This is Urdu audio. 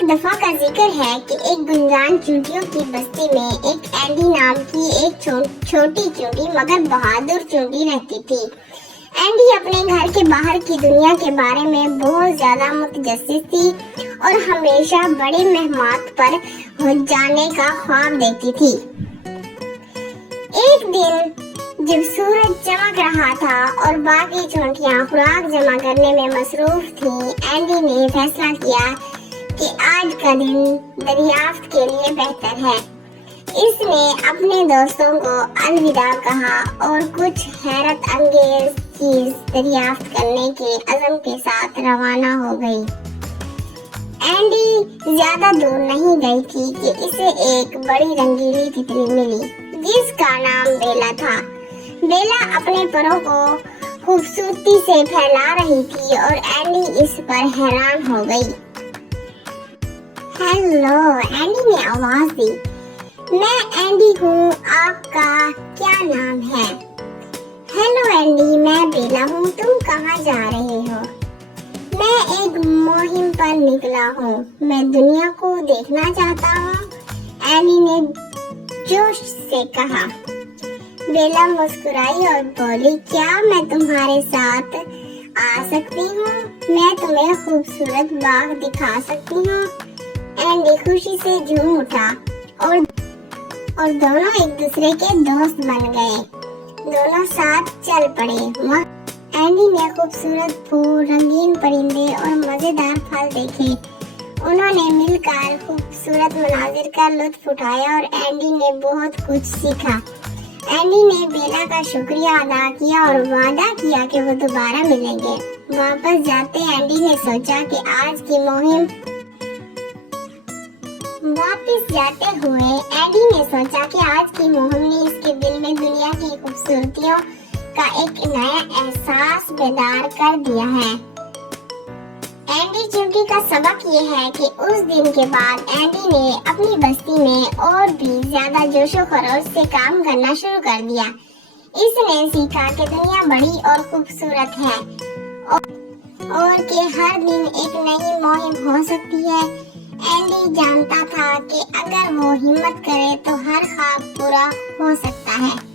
ایک دفعہ کا ذکر ہے کہ ایک گنجان چونٹیوں کی بستی میں ایک اینڈی نام کی ایک چھوٹی چونٹی مگر بہادر چونٹی رہتی تھی۔ اینڈی اپنے گھر کے باہر کی دنیا کے بارے میں بہت زیادہ متجسس تھی اور ہمیشہ بڑے مہمات پر جانے کا خواب دیکھتی تھی۔ ایک دن جب سورج چمک رہا تھا اور باقی چونٹیاں خوراک جمع کرنے میں مصروف تھیں، اینڈی نے فیصلہ کیا کہ آج کا دن دریافت کے لیے بہتر ہے۔ اس نے اپنے دوستوں کو الوداع کہا اور کچھ حیرت انگیز چیز دریافت کرنے کے عزم کے ساتھ روانہ ہو گئی۔ اینڈی زیادہ دور نہیں گئی تھی کہ اسے ایک بڑی رنگیلی تتلی ملی جس کا نام بیلا تھا۔ بیلا اپنے پروں کو خوبصورتی سے پھیلا رہی تھی اور اینڈی اس پر حیران ہو گئی۔ ہیلو، اینڈی نے آواز دی۔ میں اینڈی ہوں، آپ کا کیا نام ہے؟ ہیلو اینڈی، میں بیلا ہوں، تم کہاں جا رہے ہو؟ میں ایک مہم پر نکلا ہوں، میں دنیا کو دیکھنا چاہتا ہوں، اینڈی نے جوش سے کہا۔ بیلا مسکرائی اور بولی، کیا میں تمہارے ساتھ آ سکتی ہوں؟ میں تمہیں خوبصورت باغ دکھا سکتی ہوں۔ اینڈی خوشی سے جھوم اٹھا اور دونوں ایک دوسرے کے دوست بن گئے۔ دونوں ساتھ چل پڑے۔ اینڈی نے خوبصورت پھول، رنگین پرندے اور مزیدار پھل دیکھے۔ انہوں نے مل کر خوبصورت مناظر کا لطف اٹھایا اور اینڈی نے بہت کچھ سیکھا۔ اینڈی نے بیلا کا شکریہ ادا کیا اور وعدہ کیا کہ وہ دوبارہ ملیں گے۔ واپس جاتے اینڈی نے سوچا کہ آج کی مہم نے اس کے دل میں دنیا کی خوبصورتیوں کا ایک نیا احساس بیدار کر دیا ہے۔ اینڈی چونٹی کا سبق یہ ہے کہ اس دن کے بعد اینڈی نے اپنی بستی میں اور بھی زیادہ جوش و خروش سے کام کرنا شروع کر دیا۔ اس نے سیکھا کہ دنیا بڑی اور خوبصورت ہے اور کہ ہر دن ایک نئی مہم ہو سکتی ہے۔ اینڈی جانتا تھا کہ اگر وہ ہمت کرے تو ہر خواب پورا ہو سکتا ہے۔